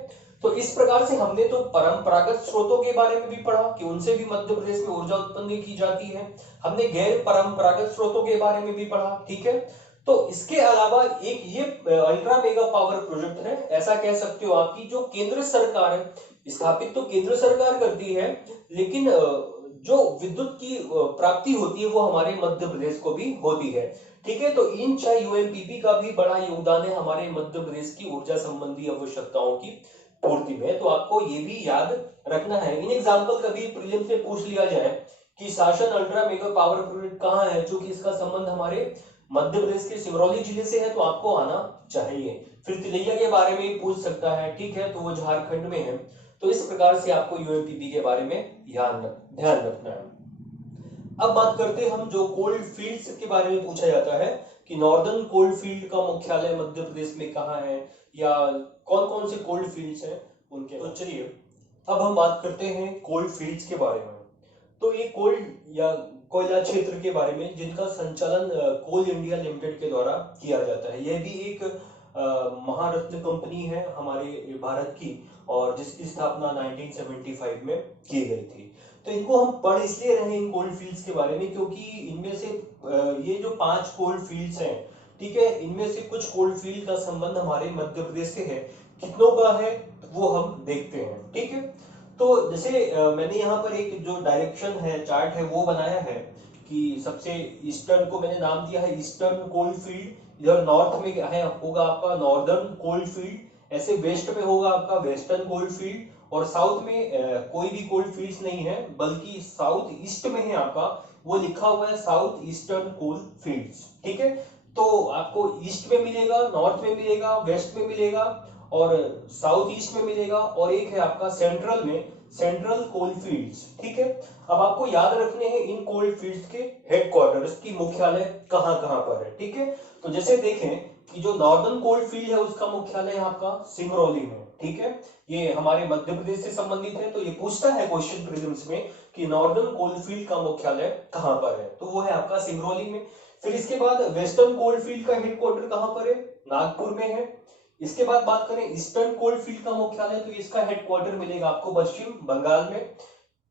तो इस प्रकार से हमने तो परंपरागत स्रोतों के बारे में भी पढ़ा कि उनसे भी मध्य प्रदेश में ऊर्जा उत्पन्न की जाती है, हमने गैर परंपरागत स्रोतों के बारे में भी पढ़ा। ठीक है, तो इसके अलावा एक ये अल्ट्रा मेगा पावर प्रोजेक्ट है, ऐसा कह सकते हो आपकी जो केंद्र सरकार स्थापित तो केंद्र सरकार करती है, लेकिन जो विद्युत की प्राप्ति होती है वो हमारे मध्य प्रदेश को भी होती है। ठीक है, तो इन 6 यूएमपीपी का भी बड़ा योगदान है हमारे मध्य प्रदेश की ऊर्जा संबंधी आवश्यकताओं की पूर्ति में, तो आपको ये भी याद रखना है। इन एग्जाम्पल कभी प्रीलिम्स में पूछ लिया जाए कि शासन अल्ट्रा मेगा पावर प्रोजेक्ट कहाँ है, जो कि इसका संबंध हमारे मध्य प्रदेश के सिंगरौली जिले से है, तो आपको आना चाहिए। फिर तिलैया के बारे में पूछ सकता है, ठीक है, तो वो झारखंड में है। तो इस प्रकार से आपको यूएमपीपी के बारे में ध्यान रखना है। अब बात करते हैं हम जो कोल्ड फील्ड्स के बारे में पूछा जाता है कि नॉर्दर्न कोल्ड फील्ड का मुख्यालय मध्य प्रदेश में कहाँ है, या कौन कौन से कोल्ड फील्ड्स हैं उनके। तो चलिए अब हम बात करते हैं कोल्ड फील्ड्स के बारे में। तो ये कोल्ड या कोयला क्षेत्र के बारे में जिनका संचालन कोल इंडिया लिमिटेड के द्वारा किया जाता है, यह भी एक महारत्न कंपनी है हमारे भारत की, और जिसकी स्थापना 1975 में की गई थी। तो इनको हम पढ़ इसलिए रहे इन कोल्ड फील्ड्स के बारे में क्योंकि इनमें से ये जो 5 कोल्ड फील्ड्स हैं, ठीक है, इनमें से कुछ कोल्ड फील्ड का संबंध हमारे मध्य प्रदेश से है, कितनों का है वो हम देखते हैं। ठीक है, तो जैसे मैंने यहाँ पर एक जो डायरेक्शन है, चार्ट है, वो बनाया है कि सबसे ईस्टर्न को मैंने नाम दिया है ईस्टर्न कोल्ड फील्ड, इधर नॉर्थ में है होगा आपका नॉर्दर्न कोल्ड फील्ड, ऐसे वेस्ट में होगा आपका वेस्टर्न कोल्ड फील्ड, और साउथ में कोई भी कोल्ड फील्ड्स नहीं है, बल्कि साउथ ईस्ट में है आपका, वो लिखा हुआ है साउथ ईस्टर्न कोल्ड फील्ड्स। ठीक है, तो आपको ईस्ट में मिलेगा, नॉर्थ में मिलेगा, वेस्ट में मिलेगा, और साउथ ईस्ट में मिलेगा, और एक है आपका सेंट्रल में सेंट्रल कोल्ड फील्ड्स। ठीक है, अब आपको याद रखने हैं इन कोल्ड फील्ड्स के हेडक्वार्टर्स की मुख्यालय कहाँ कहाँ पर है। ठीक है, तो जैसे देखें कि जो नॉर्दर्न कोल्ड फील्ड है उसका मुख्यालय आपका सिंगरौली में। ठीक है, ये हमारे मध्य प्रदेश से संबंधित है, तो ये पूछता है क्वेश्चन प्रीलिम्स में कि नॉर्दर्न कोल्ड फील्ड का मुख्यालय कहाँ पर है, तो वो है आपका सिंगरौली में। फिर इसके बाद वेस्टर्न कोल्ड फील्ड का हेडक्वार्टर कहाँ पर है, नागपुर में है। इसके बाद बात करें ईस्टर्न कोल्ड फील्ड का मुख्यालय, तो इसका हेडक्वार्टर मिलेगा आपको पश्चिम बंगाल में।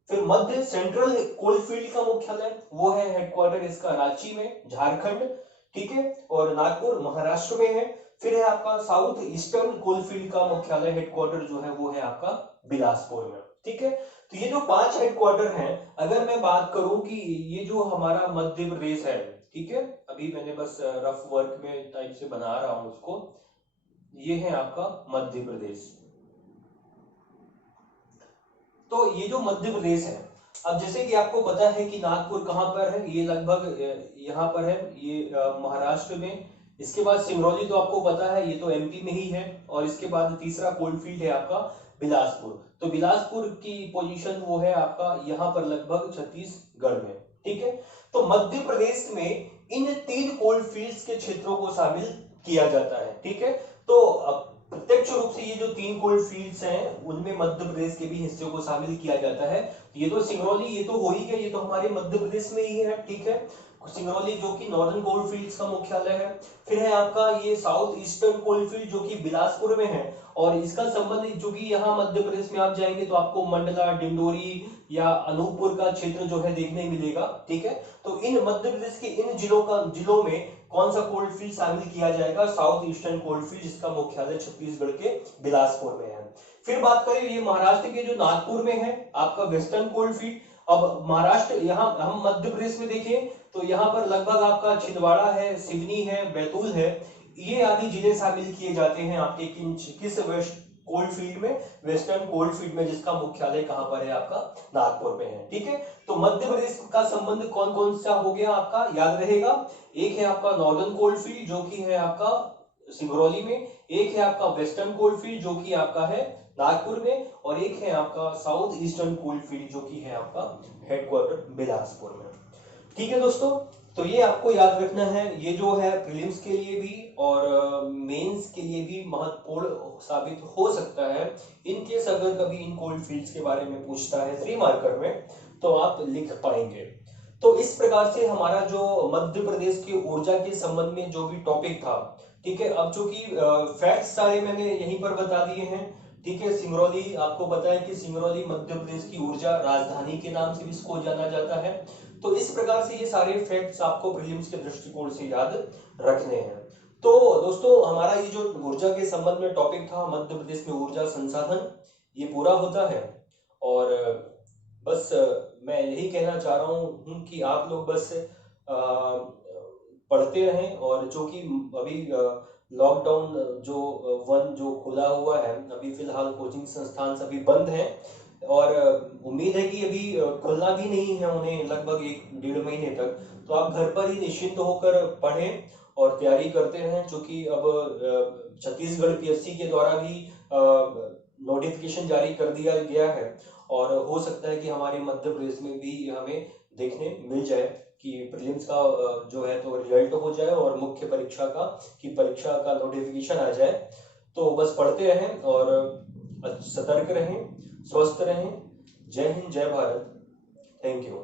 फिर मध्य सेंट्रल कोल्ड फील्ड का मुख्यालय वो है हेडक्वार्टर इसका रांची में, झारखंड। ठीक है, और नागपुर महाराष्ट्र में है। फिर है आपका साउथ ईस्टर्न कोल फील्ड का मुख्यालय हेडक्वार्टर जो है वो है आपका बिलासपुर में। ठीक है। तो ये जो 5 हेडक्वार्टर हैं, अगर मैं बात करूं कि ये जो हमारा मध्य प्रदेश है, ठीक है, अभी मैंने बस रफ वर्क में टाइप से बना रहा हूं उसको, ये है आपका मध्य प्रदेश। तो ये जो मध्य प्रदेश है, अब जैसे कि आपको पता है कि नागपुर कहां पर है, ये लगभग यहाँ पर है, ये महाराष्ट्र में। इसके बाद सिंगरौली तो आपको पता है, ये तो एमपी में ही है। और इसके बाद तीसरा कोलफील्ड है आपका बिलासपुर। तो बिलासपुर की पोजीशन वो है आपका यहाँ पर लगभग छत्तीसगढ़ में, ठीक है। तो मध्य प्रदेश में इन 3 कोलफील्ड्स के क्षेत्रों को शामिल किया जाता है, ठीक है। तो प्रत्यक्ष रूप से ये जो 3 कोल्ड फील्ड्स हैं, उनमें मध्य प्रदेश के भी हिस्सों को शामिल किया जाता है। ये तो सिंगरौली, ये तो हो ही गया, ये तो हमारे मध्य प्रदेश में ही है, ठीक है। सिंगरौली जो कि नॉर्दर्न कोल्ड फील्ड्स का मुख्यालय है। फिर है आपका ये साउथ ईस्टर्न कोल्ड फील्ड जो कि बिलासपुर में है, और इसका संबंध जो कि यहाँ मध्य प्रदेश में आप जाएंगे तो आपको मंडला, डिंडोरी या अनूपपुर का क्षेत्र जो है देखने मिलेगा, ठीक है। तो इन मध्य प्रदेश के इन जिलों में कौन सा कोल्ड फील्ड शामिल किया जाएगा? साउथ ईस्टर्न कोल्ड फील्ड, जिसका मुख्यालय छत्तीसगढ़ के बिलासपुर में है। फिर बात करें ये महाराष्ट्र के जो नागपुर में है आपका वेस्टर्न कोल्ड फील्ड। अब महाराष्ट्र, यहाँ हम मध्य प्रदेश में देखें तो यहाँ पर लगभग आपका छिंदवाड़ा है, सिवनी है, बैतूल है, ये आदि जिले शामिल किए जाते हैं आपके किस वेस्ट कोल्ड फील्ड में? वेस्टर्न कोल्ड फील्ड में, जिसका मुख्यालय कहां पर है? आपका नागपुर में है, ठीक है। तो मध्य प्रदेश का संबंध कौन कौन सा हो गया आपका, याद रहेगा। एक है आपका नॉर्दर्न कोल्ड फील्ड जो कि है आपका सिंगरौली में, एक है आपका वेस्टर्न कोल्ड फील्ड जो कि आपका है नागपुर में, और एक है आपका साउथ ईस्टर्न कोल्ड फील्ड जो कि है आपका हेडक्वार्टर बिलासपुर में, ठीक है दोस्तों। तो ये आपको याद रखना है, ये जो है प्रीलिम्स के लिए भी और मेंस के लिए भी महत्वपूर्ण साबित हो सकता है। इन केस अगर कभी इन कोल्ड फील्ड्स के बारे में पूछता है 3 मार्कर में, तो आप लिख पाएंगे। तो इस प्रकार से हमारा जो मध्य प्रदेश की ऊर्जा के संबंध में जो भी टॉपिक था, ठीक है। अब चूंकि फैक्ट्स सारे मैंने यहीं पर बता दिए हैं, ठीक है। सिंगरौली, आपको पता है कि सिंगरौली मध्य प्रदेश की ऊर्जा राजधानी के नाम से भी इसको जाना जाता है। तो इस प्रकार से ये सारे फैक्ट्स आपको प्रीलिम्स के दृष्टिकोण से याद रखने हैं। तो दोस्तों, हमारा ये जो ऊर्जा के संबंध में टॉपिक था, मध्य प्रदेश में ऊर्जा संसाधन, ये पूरा होता है। और बस मैं यही कहना चाह रहा हूँ कि आप लोग बस पढ़ते रहें। और जो कि अभी लॉकडाउन जो खुला हुआ है, अभी फिलहाल कोचिंग संस्थान सभी बंद हैं, और उम्मीद है कि अभी खुलना भी नहीं है उन्हें लगभग 1-1.5 महीने तक। तो आप घर पर ही निश्चिंत होकर पढ़ें और तैयारी करते रहें, क्योंकि अब छत्तीसगढ़ पीएससी के द्वारा भी नोटिफिकेशन जारी कर दिया गया है, और हो सकता है कि हमारे मध्य प्रदेश में भी हमें देखने मिल जाए कि प्रीलिम्स का जो है तो रिजल्ट हो जाए, और मुख्य परीक्षा का नोटिफिकेशन आ जाए। तो बस पढ़ते रहें और सतर्क रहें, स्वस्थ रहें। जय हिंद, जय भारत। Thank you.